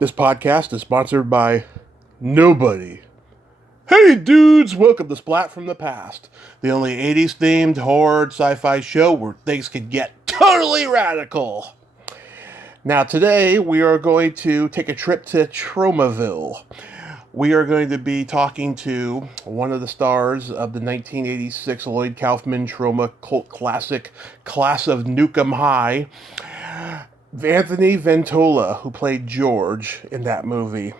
This podcast is sponsored by nobody. Hey dudes, welcome to Splat from the Past, the only 80s themed horror sci-fi show where things can get totally radical. Now today we are going to take a trip to Tromaville. We are going to be talking to one of the stars of the 1986 Lloyd Kaufman Troma cult classic, Class of Nuke Em High, Anthony Ventola, who played George in that movie.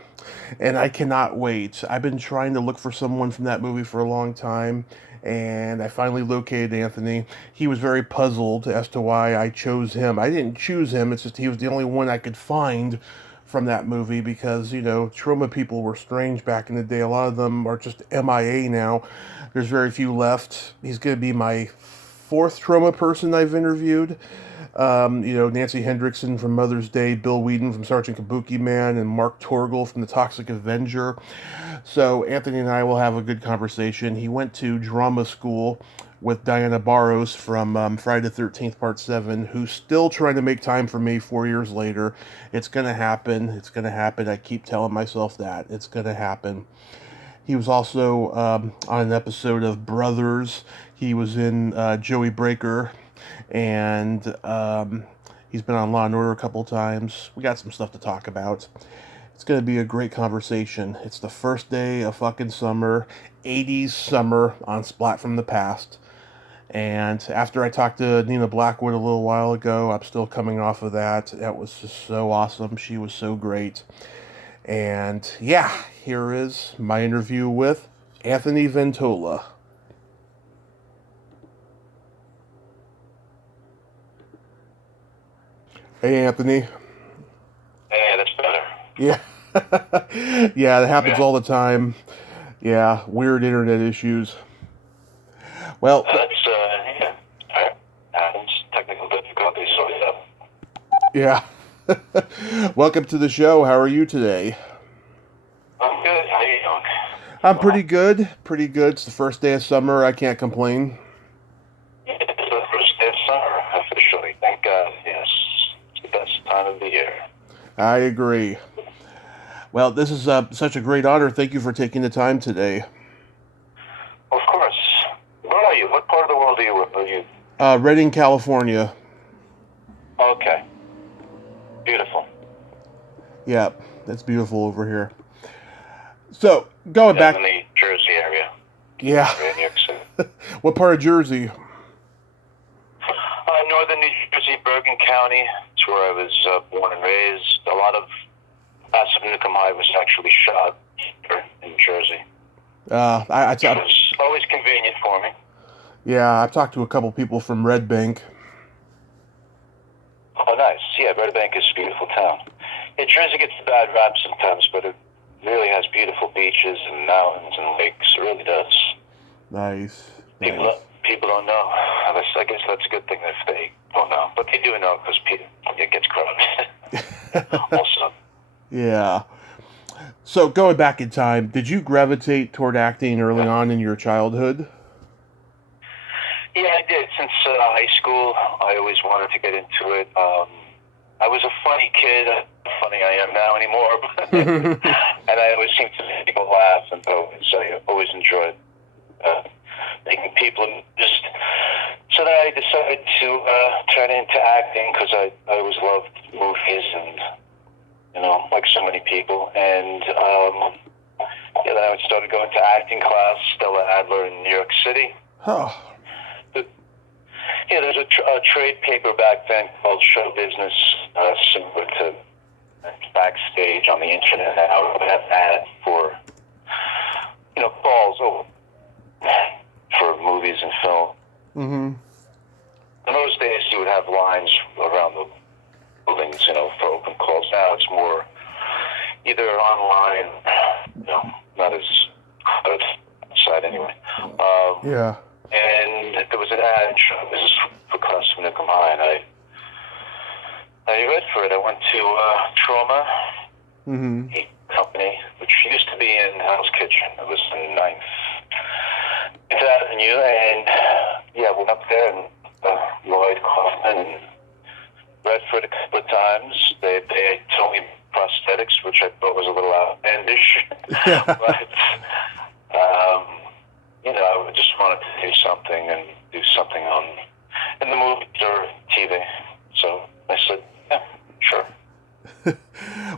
And I cannot wait. I've been trying to look for someone from that movie for a long time, and I finally located Anthony. He was very puzzled as to why I chose him. I didn't choose him, it's just he was the only one I could find from that movie because, Troma people were strange back in the day. A lot of them are just MIA now. There's very few left. He's going to be my fourth Troma person I've interviewed. Nancy Hendrickson from Mother's Day, Bill Whedon from Sergeant Kabuki Man, and Mark Torgel from The Toxic Avenger. So Anthony and I will have a good conversation. He went to drama school with Diana Barros from Friday the 13th, Part 7, who's still trying to make time for me 4 years later. It's going to happen. It's going to happen. I keep telling myself that. It's going to happen. He was also on an episode of Brothers. He was in Joey Breaker, and he's been on Law and Order a couple times. We got some stuff to talk about. It's going to be a great conversation. It's the first day of fucking summer, 80s summer on Splat from the Past. And after I talked to Nina Blackwood a little while ago, I'm still coming off of that. That was just so awesome. She was so great. And yeah, here is my interview with Anthony Ventola. Hey, Anthony. Hey, that's better. Yeah. Yeah, that happens all the time. Yeah, weird internet issues. Well, Yeah. Happens. Technical difficulties, so yeah. yeah. Welcome to the show. How are you today? I'm good. How you doing? I'm pretty good. Pretty good. It's the first day of summer. I can't complain. Yeah, it's the first day of summer, officially. Thank God, yes. It's the best time of the year. I agree. Well, this is such a great honor. Thank you for taking the time today. Of course. Where are you? What part of the world are you? Redding, California. Okay. Beautiful. Yeah, it's beautiful over here. So, going back... in the Jersey area. Yeah. In New York City. What part of Jersey? Northern New Jersey, Bergen County. It's where I was born and raised. A lot of Class of Nuke Em High was actually shot here in Jersey. It was always convenient for me. Yeah, I've talked to a couple people from Red Bank. Oh, nice. Yeah, Red Bank is a beautiful town. Yeah, Jersey gets a bad rap sometimes, but it really has beautiful beaches and mountains and lakes. It really does. Nice. People don't know. I guess that's a good thing if they don't know. But they do know because it gets crowded. Also. Yeah. So, going back in time, did you gravitate toward acting early on in your childhood? Yeah, I did. Since high school, I always wanted to get into it. I was a funny kid. Funny I am now anymore. And I always seemed to make people laugh, and I always enjoyed making people just... So then I decided to turn into acting because I always loved movies and, like so many people. And then I started going to acting class, Stella Adler in New York City. Oh. Yeah, there's a trade paper back then called Show Business, similar to Backstage on the internet now. We have an ad for, calls for movies and film. Mm-hmm. In those days, you would have lines around the buildings, for open calls. Now it's more either online, not as outside anyway. Yeah. And there was an ad, this is for Class of Nuke Em High, and I read for it. I went to Troma, a company, which used to be in Hell's Kitchen. It was in 9th Avenue, and went up there, and Lloyd Kaufman and read for it a couple of times. They told me prosthetics, which But, I just wanted to do something and do something in the movies or TV. So I said, yeah, sure.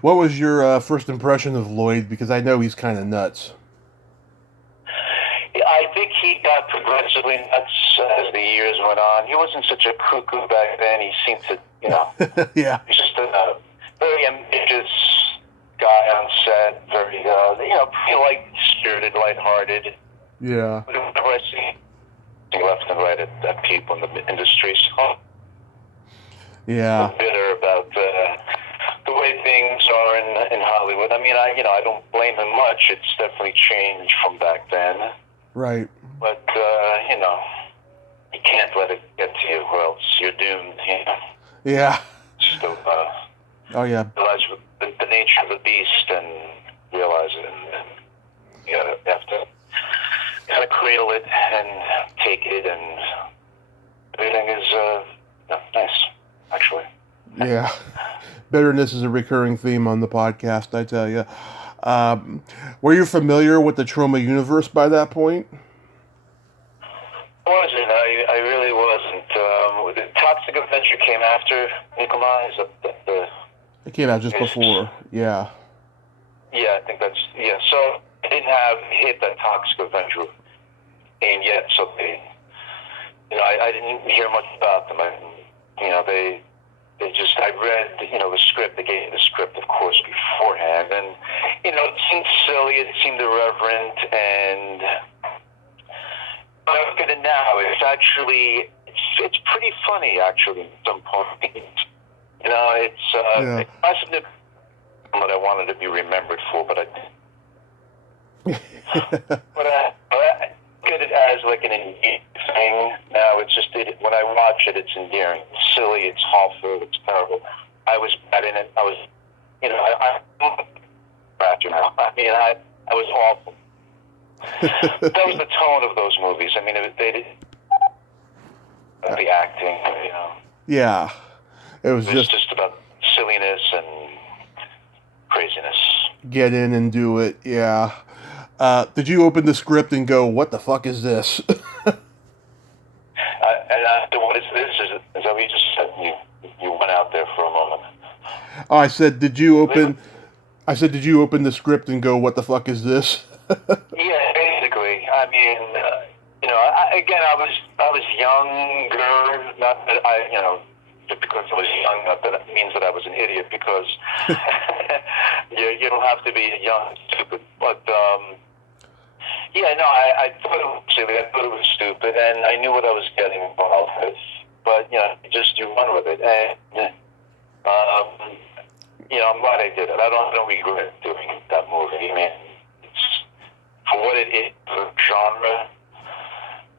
What was your first impression of Lloyd? Because I know he's kind of nuts. I think he got progressively nuts as the years went on. He wasn't such a cuckoo back then. He seemed to, Yeah. he's just a very ambitious guy on set, very, pretty light-spirited, lighthearted. Yeah. Whenever I see left and right at people in the industry, so Yeah. I'm bitter about the way things are in Hollywood. I mean, I don't blame him much. It's definitely changed from back then. Right. But, you can't let it get to you or else you're doomed, Yeah. Still, Oh, yeah. realize the nature of the beast and realize it. And you have to kind of cradle it and take it, and everything is nice, actually. Yeah. Bitterness is a recurring theme on the podcast, I tell you. Were you familiar with the Troma universe by that point? Wasn't. I really wasn't. The Toxic Adventure came after Nuke Em High. It came out just before. Yeah. Yeah, I think that's, so I didn't hit that Toxic Adventure game yet, so I didn't hear much about them. I read, the script. They gave me the script, of course, beforehand, and, it seemed silly, it seemed irreverent, and when I look at it now, it's pretty funny, actually, at some point. It must have been what I wanted to be remembered for, but I look at it as like an endearing thing. Now it's just, when I watch it, it's endearing. It's silly, it's awful, it's terrible. I was bad in it. I was, I was awful. That was the tone of those movies. I mean, the acting, Yeah. It was just about silliness and craziness. Get in and do it, yeah. Did you open the script and go, what the fuck is this? What is this? Is that what you just said? You went out there for a moment. Oh, I said, did you open the script and go, what the fuck is this? Yeah, basically. I mean, I was younger. Not that just because I was young, not that it means that I was an idiot. Because you don't have to be young and stupid. But I thought it was silly. I thought it was stupid, and I knew what I was getting involved with. But you run with it, and I'm glad I did it. I don't regret doing that movie. I mean, it's for what it is, for genre.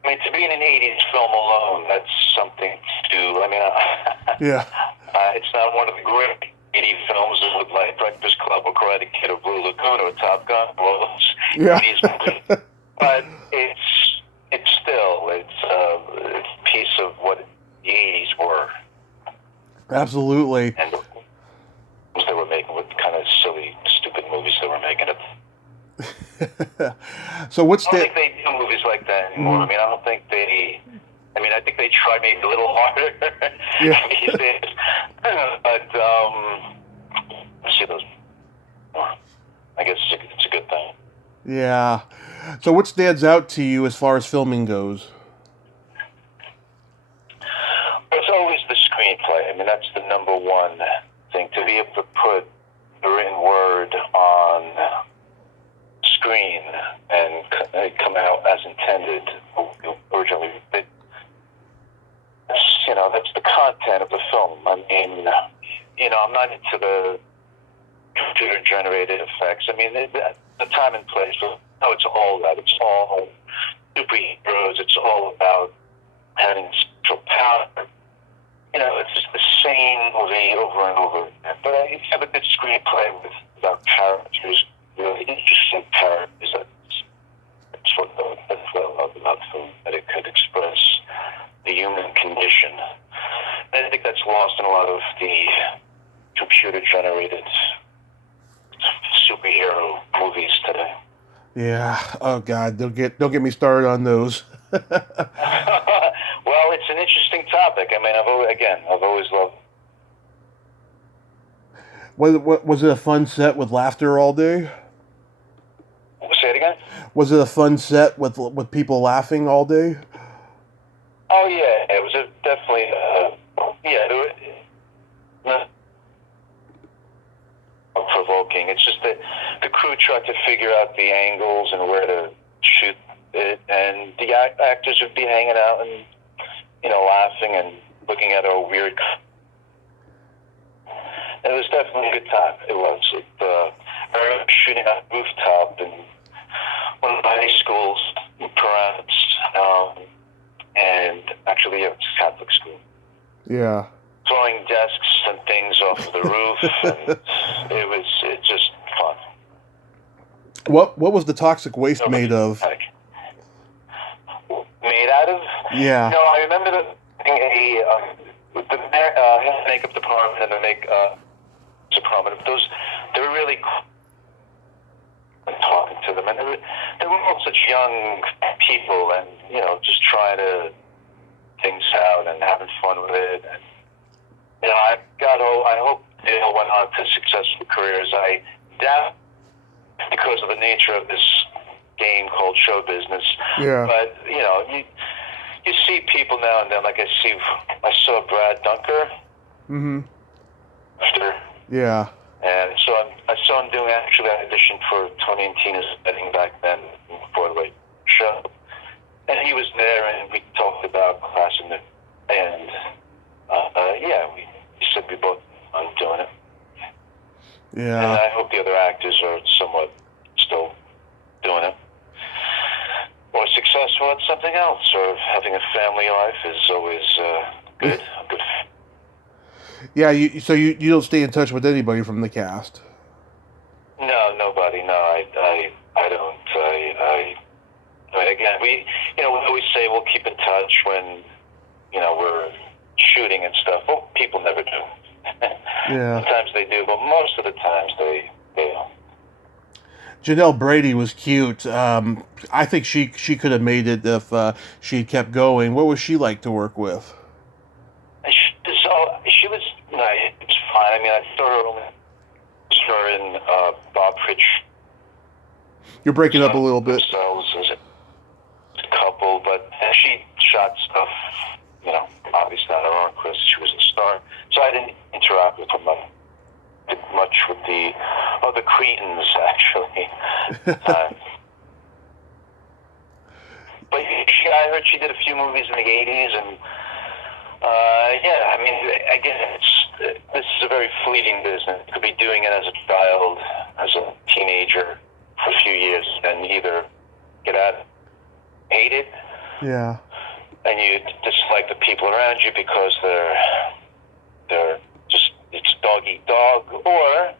I mean, to be in an 80s film alone, that's something to do. I mean, Yeah. It's not one of the great 80 films that look like Breakfast Club or Karate Kid or Blue Lagoon or Top Gun or all those 80s movies. But it's still a piece of what the 80s were. Absolutely. And they were making, what kind of silly, stupid movies they were making it. So what's I don't think they do movies like that anymore. I mean, I think they try maybe a little harder these days. But see those. I guess it's a good thing. Yeah. So what stands out to you as far as filming goes? It's always the screenplay. I mean, that's the number one thing. To be able to put the written word on screen and come out as intended originally. That's the content of the film. I mean, I'm not into the computer-generated effects. I mean, the time and place. It's all that. It's all superheroes. It's all about having special power. It's just the same movie over and over again. But if you have a good screenplay without characters, really interesting characters, that's what I love about film, that it could express the human condition. And I think that's lost in a lot of the computer-generated superhero movies today. Yeah. Oh God, don't get me started on those. Well, it's an interesting topic. I mean, I've always loved. Was it a fun set with laughter all day? Say it again. Was it a fun set with people laughing all day? Oh yeah, it was definitely. Yeah, provoking. It's just that the crew tried to figure out the angles and where to shoot it, and the actors would be hanging out and laughing and looking at our weird. It was definitely a good time. It was. I remember shooting on a rooftop in one of the high schools, perhaps, and actually it was a Catholic school. Yeah. Throwing desks and things off of the roof, and it's just fun. What was the toxic waste made of? Made out of? Yeah. No, I remember the makeup department and the department. They were really cool talking to them, and they were all such young people, and just trying to things out and having fun with it. And I hope they all went on to successful careers. I doubt because of the nature of this game called show business. Yeah. But you see people now and then. Like I saw Brad Dunker. Mm-hmm. After. Yeah. And so I saw him doing actually an audition for Tony and Tina's wedding back then before the show, and he was there, and we talked about class and we said we both on doing it. Yeah. And I hope the other actors are somewhat still doing it. Or successful at something else, or having a family life is always good. Good. Yeah, so you don't stay in touch with anybody from the cast? No, nobody. No, I don't. I mean, again, we always say we'll keep in touch when we're shooting and stuff. Well, people never do. Yeah. Sometimes they do, but most of the times they don't. Janelle Brady was cute. I think she could have made it if she kept going. What was she like to work with? She was nice. It's fine. I mean, I saw her in Bob Fitch. You're breaking up a little bit. Themselves as a couple, but she shot stuff, obviously on her own because she was a star. So I didn't interact with her much with the other Cretans, actually. But I heard she did a few movies in the 80s, and I mean, again, this is a very fleeting business. You could be doing it as a child, as a teenager for a few years, and either get out, hate it, yeah, and you dislike the people around you because they're just it's dog eat dog, or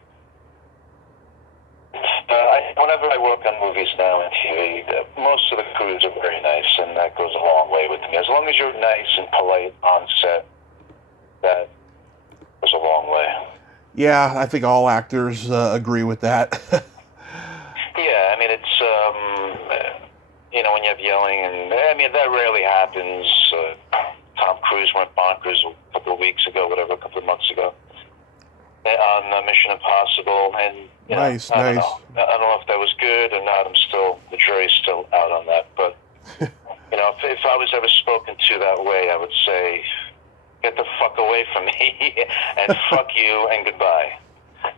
whenever I work on movies now and TV, most of the crews are very nice, and that goes a long way with me. As long as you're nice and polite on set, that goes a long way. Yeah, I think all actors agree with that. Yeah, I mean, it's, when you have yelling, and I mean, that rarely happens. Tom Cruise went bonkers a couple of weeks ago, a couple of months ago, on Mission Impossible, and nice. I don't know if that was good or not. The jury's still out on that. But if I was ever spoken to that way, I would say, get the fuck away from me, and fuck you, and goodbye.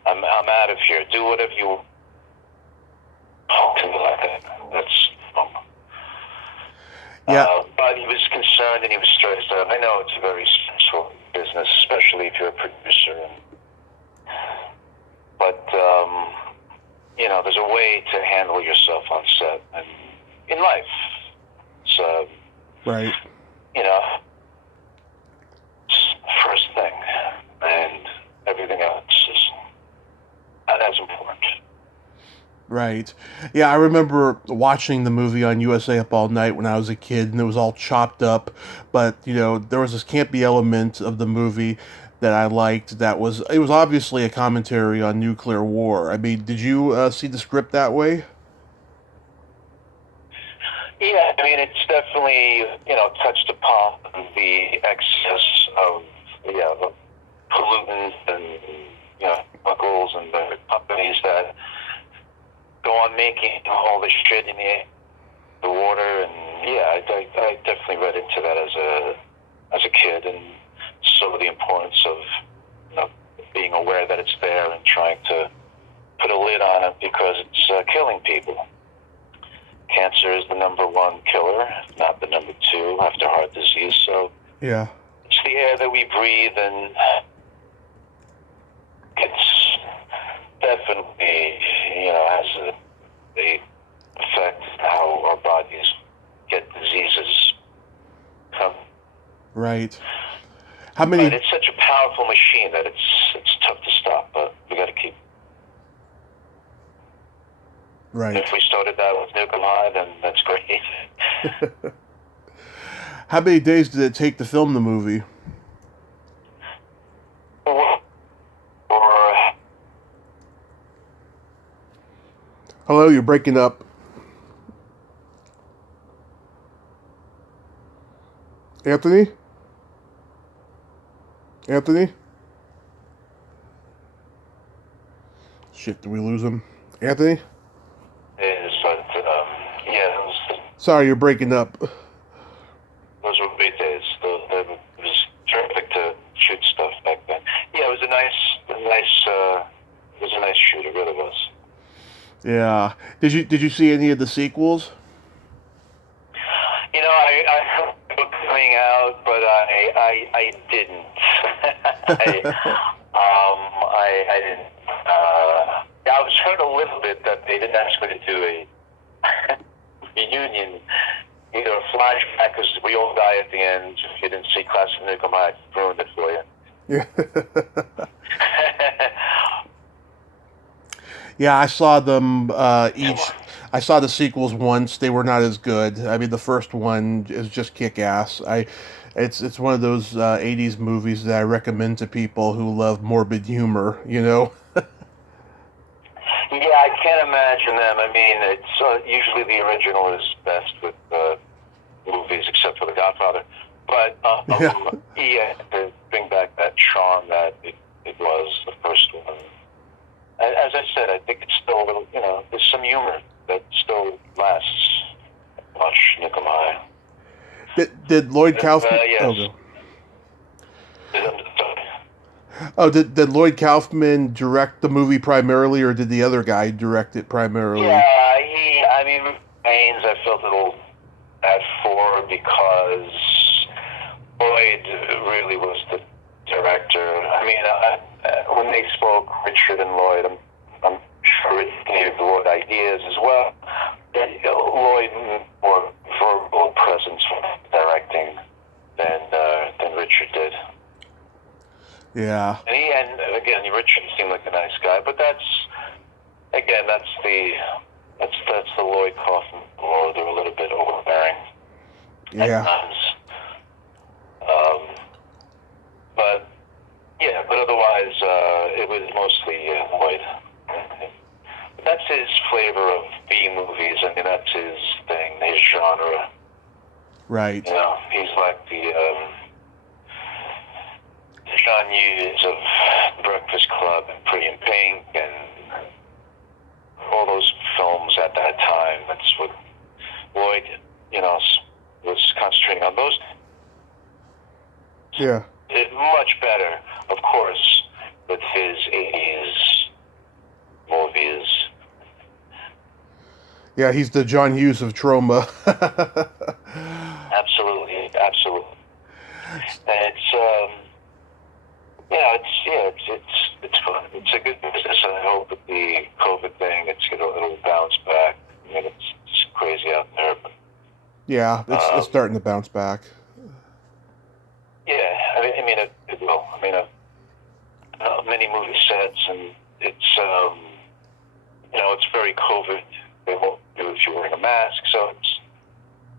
I'm out of here. Do whatever you want to me like that. That's yeah. But he was concerned and he was stressed out. I know it's a very stressful business, especially if you're a producer. But there's a way to handle yourself on set and in life. So, right. It's the first thing, and everything else is not as important. Right. Yeah, I remember watching the movie on USA Up All Night when I was a kid, and it was all chopped up. But, there was this campy element of the movie that I liked. It was obviously a commentary on nuclear war. I mean, did you see the script that way? Yeah, I mean, it's definitely, touched upon the excess of, the pollutants and, chemicals and the companies that go on making all this shit in the water. And, yeah, I definitely read into that as a kid and saw the importance of, being aware that it's there and trying to put a lid on it because it's killing people. Cancer is the number one killer, not the number two after heart disease. So Yeah. it's the air that we breathe, and it's definitely, has a effect how our bodies get diseases come. Right. How many? But it's such a powerful machine that it's tough to stop, but we got to keep. Right. If we started that with Nuke Em High, then that's great. How many days did it take to film the movie? Hello, you're breaking up. Anthony? Anthony? Shit, did we lose him? Anthony? Sorry, you're breaking up. Those were great days. It was terrific to shoot stuff back then. Yeah, it was a nice shoot. It really was. Yeah. Did you see any of the sequels? I heard it was coming out, but I didn't. I didn't. I was heard a little bit that they didn't ask me to do a reunion, either a flashback, because we all die at the end. If you didn't see Classic Nuke Em High, I ruined it for you. Yeah. Yeah, I saw them each. I saw the sequels once. They were not as good. I mean, the first one is just kick-ass. It's one of those 80s movies that I recommend to people who love morbid humor, Yeah, I can't imagine them. I mean, it's usually the original is best with movies, except for The Godfather. But yeah, to bring back that charm that it was the first one. As I said, I think it's still a little, there's some humor that still lasts. Watch Nuke Em High. Did Lloyd Kaufman? Yes. Did Lloyd Kaufman direct the movie primarily, or did the other guy direct it primarily? Yeah, Haynes, I felt a little bad for because Lloyd really was the director. I mean, when they spoke, Richard and Lloyd, I'm sure it gave Lloyd ideas as well. Lloyd more verbal presence for directing than Richard did. Yeah. And again, Richard seemed like a nice guy, but that's the Lloyd Kaufman role. They're a little bit overbearing at times. But otherwise, it was mostly Lloyd. That's his flavor of B movies. I mean, that's his thing, his genre. Right. He's like the John Hughes of Breakfast Club and Pretty in Pink and all those films at that time. That's what Lloyd, was concentrating on. Those Yeah. did much better, of course, with his 80s movies. Yeah, he's the John Hughes of Troma. Absolutely. And it's fun. It's a good business, and I hope with the COVID thing, it'll bounce back. I mean, it's crazy out there, but Yeah, it's starting to bounce back. yeah, I mean, it will. I mean, many movie sets, and it's it's very COVID. They won't do it if you're wearing a mask, so it's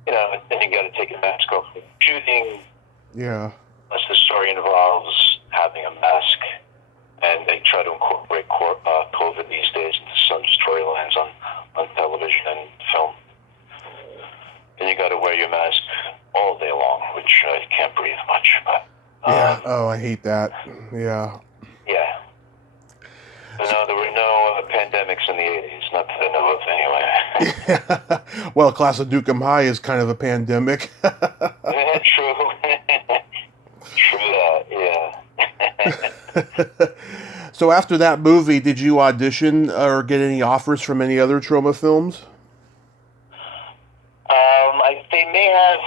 then you got to take a mask off when shooting. Yeah. Unless the story involves having a mask, and they try to incorporate COVID these days into some storylines on television and film. Oh, I hate that. Yeah. Yeah. No, there were no pandemics in the 80s, not that I know of anyway. Well, class of Nuke Em High is kind of a pandemic. Yeah, true. True that, yeah. So after that movie, did you audition or get any offers from any other Troma films? They may have,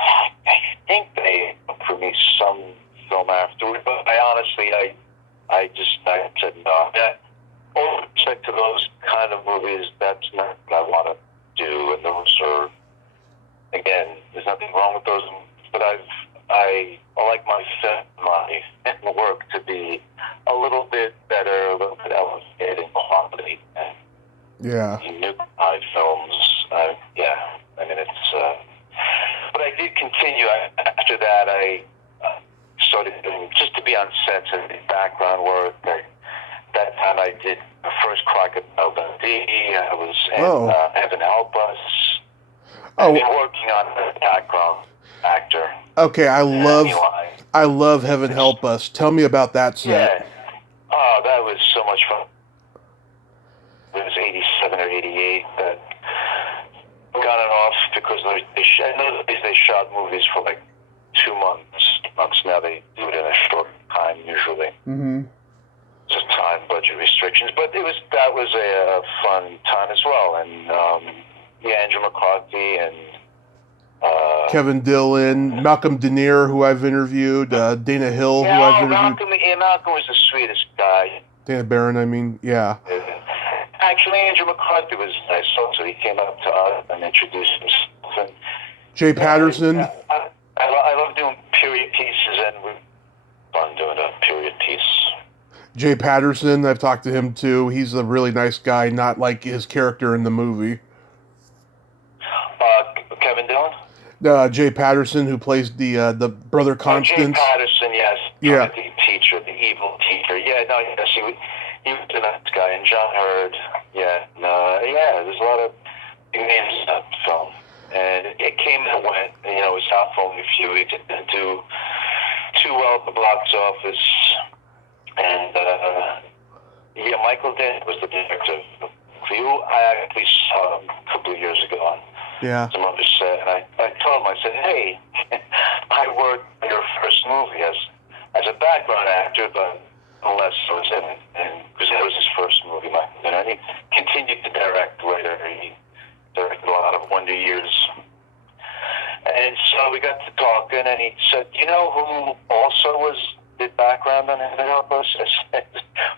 I think they offered me some film afterward, but I said no. That, with respect to those kind of movies, that's not what I want to do, and those are, again, there's nothing wrong with those, but I like my work to be a little bit better, a little bit elevated in quality. And Yeah. Nuke High films, yeah. I mean, it's. But I did continue. After that, I started doing just to be on sets and background work. That time, I did the first Crocodile Dundee. I was in Heaven Help Us. I've been working on the background actor. Okay, I love Heaven Help Us. Tell me about that set. Yeah. Oh, that was so much fun. It was 87 or 88 that got it off because they shot movies for like 2 months. Now they do it in a short time usually. Mm-hmm. Just time, budget restrictions, but that was a fun time as well. And Andrew McCarthy and Kevin Dillon, Malcolm Denier, who I've interviewed, Dana Hill, who I've interviewed. Malcolm was the sweetest guy. Dana Barron, I mean, yeah. Actually, Andrew McCarthy was nice also. He came up to us and introduced himself. And, Jay Patterson. I love doing period pieces, and we're fun doing a period piece. Jay Patterson, I've talked to him too. He's a really nice guy, not like his character in the movie. Kevin Dillon? Jay Patterson, who plays the brother Constance. Jay Patterson, yes. Yeah. The teacher, the evil teacher. Yeah, no, yes, he was a nice guy. And John Hurd, yeah. There's a lot of big names in that film. And it came and went. It was out for only a few weeks. It didn't do too well at the box office. And, Michael Dent was the director. I actually saw him a couple of years ago on some other set. And I told him, I said, hey, I worked on your first movie as a background actor, but unless I was in it. And because that was his first movie, and he continued to direct later. He directed a lot of Wonder Years. And so we got to talking, and he said, you know who also did background on Heaven Help Us? I said,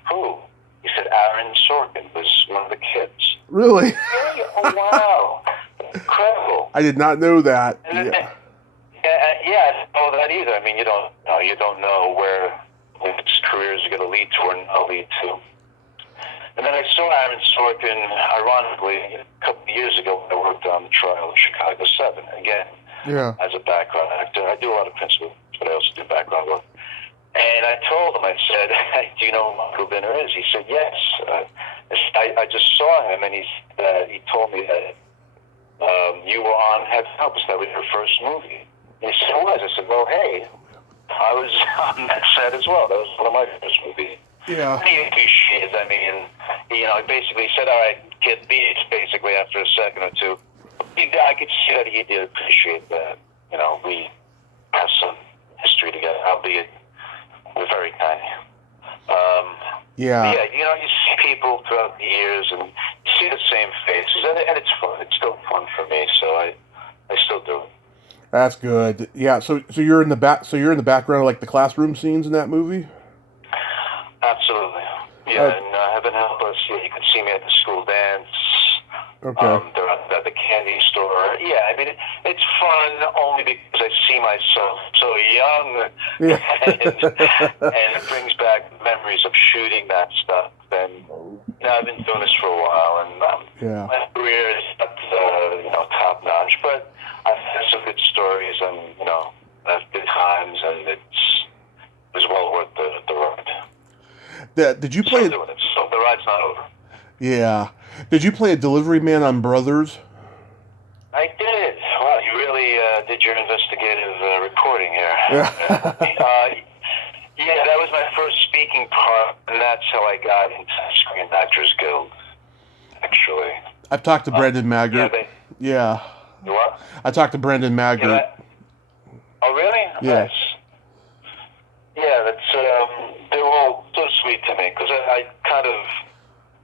who? He said, Aaron Sorkin was one of the kids. Really? Oh, wow. Incredible. I did not know that. I didn't know that either. I mean, you don't know where his careers are going to lead to or not lead to. And then I saw Aaron Sorkin, ironically, a couple of years ago when I worked on the trial of Chicago 7. Again, as a background actor. I do a lot of principal, but I also do background work. And I told him, I said, do you know who Michael Binner is? He said, yes. I just saw him, and he told me that you were on Heaven Help Us. That was your first movie. And he said, it was. I said, well, hey, I was on that set as well. That was one of my first movies. Yeah. He appreciated, he basically said, all right, get beats, basically, after a second or two. I could see that he did appreciate that. We have some history together, albeit we're very tiny. You see people throughout the years, and you see the same faces, and it's fun. It's still fun for me, so I still do it. That's good. Yeah. So you're in the back. So you're in the background of like the classroom scenes in that movie. Absolutely. Yeah, and Heaven Help Us. Yeah, you can see me at the school dance. Okay. They're at the candy store. Yeah, I mean, it's fun only because I see myself so young, and it brings back memories of shooting that stuff. And I've been doing this for a while, and my career is not top notch, but I've had some good stories, and I've good times, and it was well worth the ride. Did you play? So the ride's not over. Yeah. Did you play a delivery man on Brothers? I did. Wow, you really did your investigative reporting here. Yeah, that was my first speaking part, and that's how I got into the Screen Actors Guild, actually. I've talked to Brendan Maggart. Yeah. You what? I talked to Brendan Maggart. Oh, really? Yeah. Nice. Yeah, that's, they were all so sweet to me, because I kind of,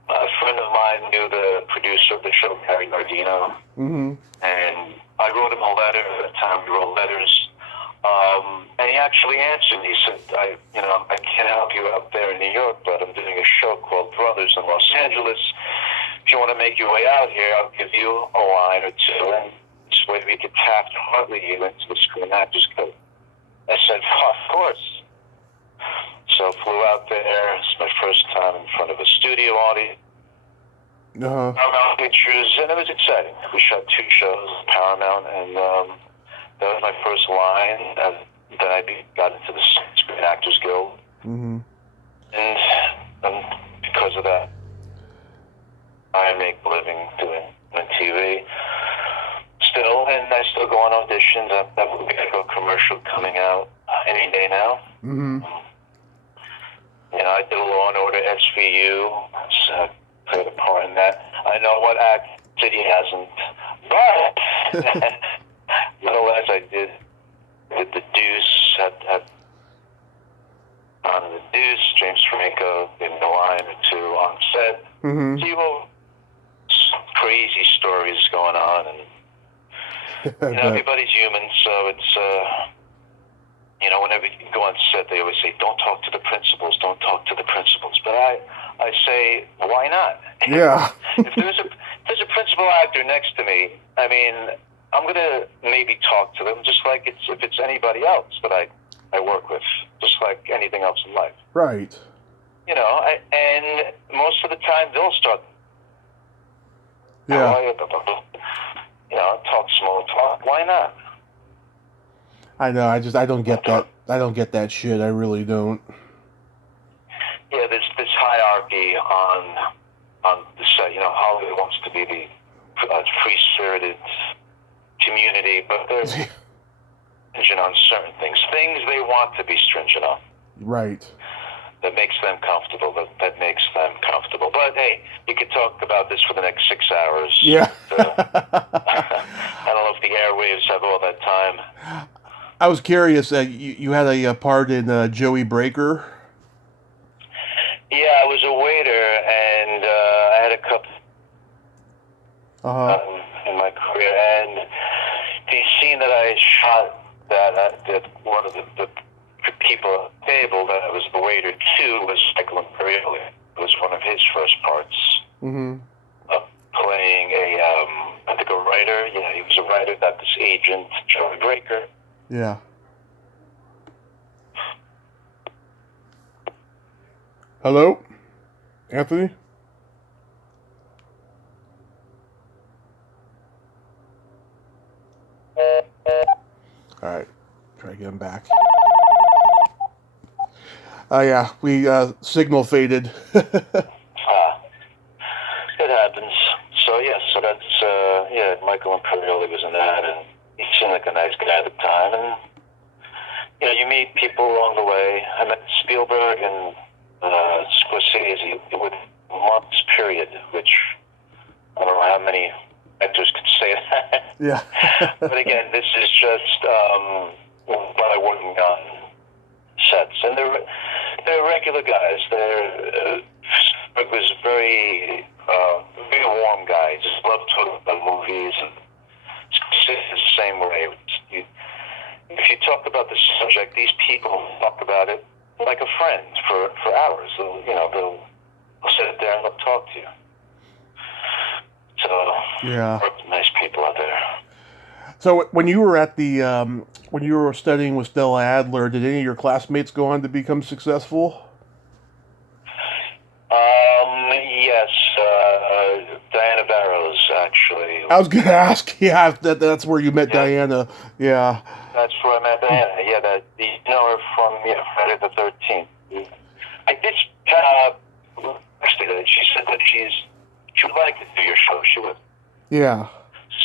a friend of mine knew the producer of the show, Gary Nardino, and I wrote him a letter. At the time, we wrote letters. And he actually answered. He said, I can't help you out there in New York, but I'm doing a show called Brothers in Los Angeles. If you want to make your way out here, I'll give you a line or two, and this way we could Taft Hartley you into the Screen Actors Guild. I said, of course. So I flew out there. It's my first time in front of a studio audience. Paramount Pictures, and it was exciting. We shot 2 shows, Paramount, and that was my first line. Then I got into the Screen Actors Guild, and because of that, I make a living doing TV still, and I still go on auditions. That will be a commercial coming out any day now. I did a Law and Order SVU, so played a part in that. I know what act City hasn't, but nonetheless, I did the Deuce on the Deuce. James Franco gave me a line or 2 on set. So crazy stories going on, and everybody's human, so it's whenever you go on set, they always say, "Don't talk to the principals. Don't talk to the principals." But I say, why not? Yeah. If there's a principal actor next to me, I mean, I'm gonna maybe talk to them, just like if it's anybody else that I work with, just like anything else in life. Right. And most of the time they'll start. Yeah. Talk small talk. Why not? I know. I don't get that. I don't get that shit. I really don't. Yeah, there's this hierarchy on the set. Hollywood wants to be the free-spirited community, but they're stringent on certain things. Things they want to be stringent on. Right. That makes them comfortable. That makes them comfortable. But hey, you could talk about this for the next 6 hours. Yeah. I don't know if the airwaves have all that time. I was curious. You had a part in Joey Breaker. Yeah, I was a waiter, and I had a couple in my career. And the scene that I shot that one of the people at the table that I was the waiter to was Michael Imperioli. It was one of his first parts. Playing I think a writer. He was a writer, not this agent, Joey Breaker. Yeah. Hello? Anthony? Alright. Try to get him back. Yeah, we signal faded. It happens. So that's Michael Imperioli was in that, and he seemed like a nice guy at the time, and you meet people along the way. I met Spielberg and Scorsese with months period, which I don't know how many actors could say that. Yeah. But again, this is just by working on sets, and they're regular guys. It was very warm guy. Just loved talking about movies, and it's the same way. If you talk about the subject, these people talk about it like a friend for hours. They'll sit there and they'll talk to you. So yeah, nice people out there. So when you were at when you were studying with Stella Adler, did any of your classmates go on to become successful? Yes, Diana Barrows, actually. I was gonna ask. Yeah, that's where you met Diana. Yeah. That's where I met Diana. Yeah, you know her from Friday the 13th. I did actually. She said that she would like to do your show. She would. Yeah.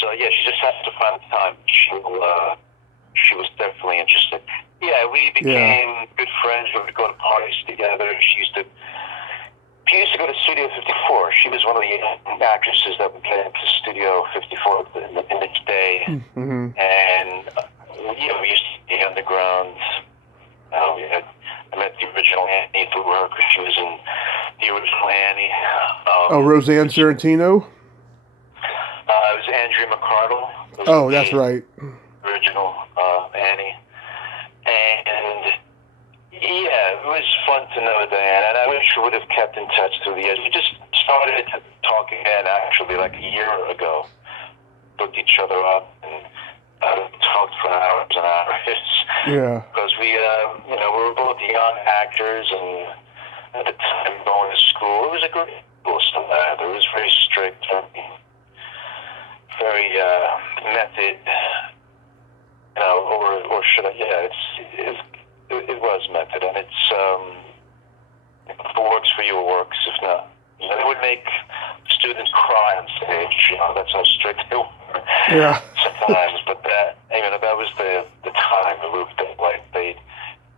So she just has to find the time. She was definitely interested. Yeah, we became good friends. We would go to parties together. She used to go to Studio 54. She was one of the actresses that would get into Studio 54 in the day. Mm-hmm. And, we used to be underground. I met the original Annie through her because she was in the original Annie. Roseanne Sorrentino? It was Andrea McCardle. Oh, that's right. Original Annie. And yeah, it was fun to know Diane, and I wish we would have kept in touch through the years. We just started to talk again actually like a year ago. Looked each other up and talked for hours and hours. Yeah. Because we were both young actors, and at the time going to school, it was a great school. It was very strict, very method. Or should I? Yeah, it was method, and it's if it works for you, it works. If not, they would make students cry on stage. That's how strict they were. Yeah. Sometimes, but that was the time.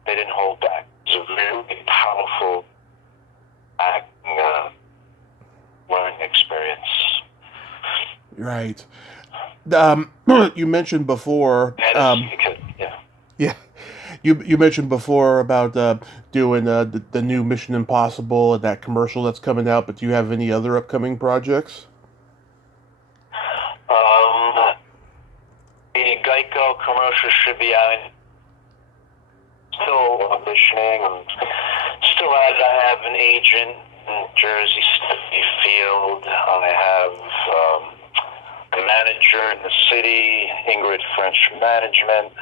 They didn't hold back. It was a really powerful acting learning experience. Right. You mentioned before. Yeah. You mentioned before about doing the new Mission Impossible and that commercial that's coming out, but do you have any other upcoming projects? The Geico commercial should be out. Still auditioning. I have an agent in Jersey, Stephanie Field. I have a manager in the city, Ingrid French Management.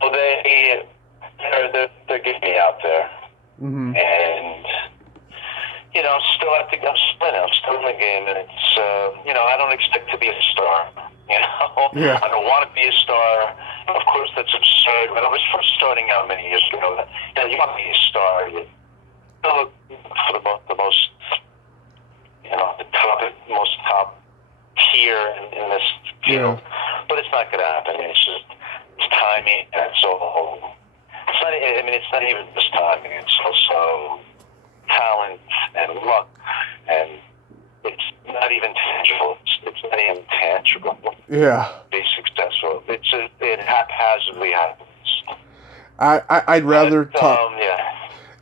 So they're getting me out there. Mm-hmm. And I'm still in the game, and it's I don't expect to be a star. Yeah. I don't want to be a star. Of course, that's absurd. When I was first starting out many years ago, you want to be a star. You look for the most, most top tier in this field. Yeah. But it's not going to happen. It's timing, and it's all. It's not even just timing. It's also talent and luck, and it's not even tangible. It's not even tangible. Yeah. Be successful. It haphazardly happens. I'd rather talk. Yeah.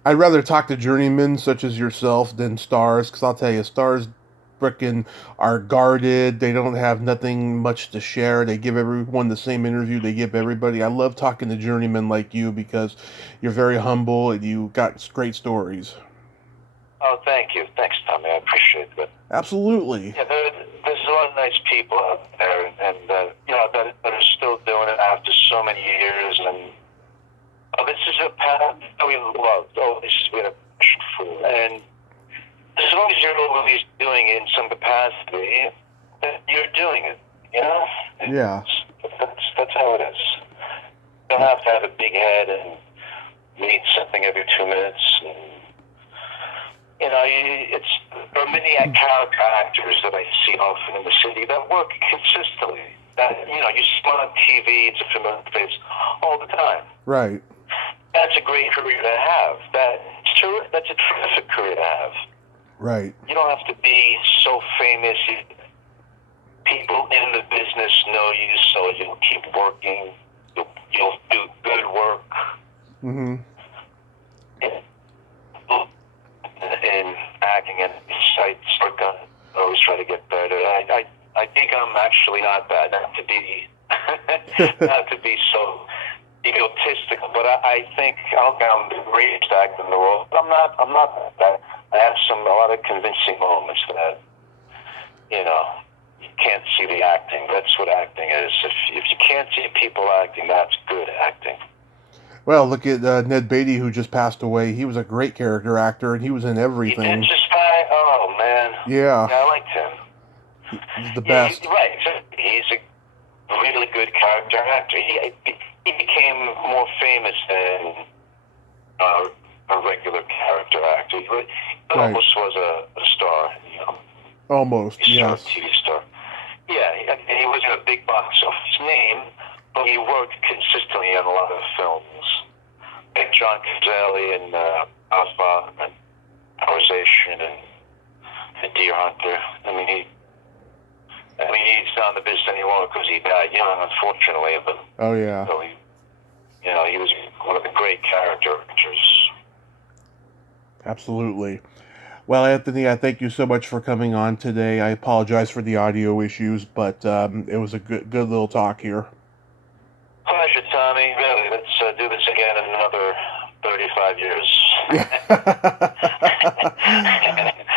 I'd rather talk to journeymen such as yourself than stars, because I'll tell you, stars frickin' are guarded. They don't have nothing much to share. They give everyone the same interview they give everybody. I love talking to journeymen like you because you're very humble and you got great stories. Oh, thank you. Thanks, Tommy. I appreciate it. Absolutely. Yeah, there's a lot of nice people out there, and that are still doing it after so many years. And this is a path that we loved. This is what a passion for. And as long as you're always doing it in some capacity, then you're doing it. Yeah. That's how it is. You don't have to have a big head and read something every 2 minutes. And, there are many character actors that I see often in the city that work consistently. That you see on TV, it's a familiar face all the time. Right. That's a great career to have. That's a terrific career to have. Right. You don't have to be so famous. People in the business know you, so you'll keep working. You'll do good work. Mm-hmm. In acting and sites, I always try to get better. I think I'm actually not bad. Not to be so egotistical, but I think I'm the greatest actor in the world. But I'm not that. I have a lot of convincing moments that you can't see the acting. That's what acting is. If you can't see people acting, that's good acting. Well, look at Ned Beatty, who just passed away. He was a great character actor, and he was in everything. This guy, oh man. Yeah. I liked him. He's the best. Right. He's a really good character actor. He became more famous than a regular character actor. He almost was a star. Almost, yes. TV star. Yeah, and he wasn't a big box office name, but he worked consistently on a lot of films. like John Cazale and Alpha and Conversation and the Deer Hunter. I mean, he's not in the business anymore because he died young, unfortunately. But oh yeah, so he was one of the great character actors. absolutely. Well, Anthony, I thank you so much for coming on today. I apologize for the audio issues, but it was a good little talk here. Pleasure, Tommy. Really, let's do this again in another 35 years.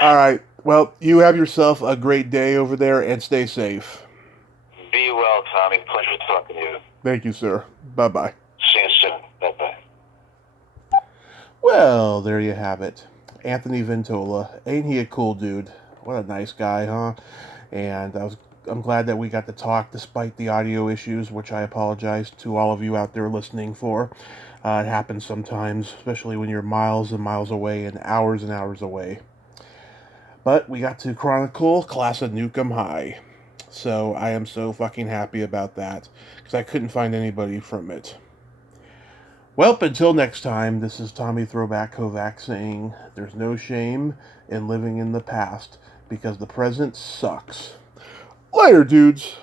All right. Well, you have yourself a great day over there and stay safe. Be well, Tommy. Pleasure talking to you. Thank you, sir. Bye-bye. See you soon. Bye-bye. Well, there you have it. Anthony Ventola. Ain't he a cool dude? What a nice guy, huh? And I'm glad that we got to talk despite the audio issues, which I apologize to all of you out there listening for. It happens sometimes, especially when you're miles and miles away and hours away. But we got to chronicle Class of Nuke Em High. So I am so fucking happy about that, because I couldn't find anybody from it. Well, until next time, this is Tommy Throwback Kovac saying, there's no shame in living in the past, because the present sucks. Later, dudes.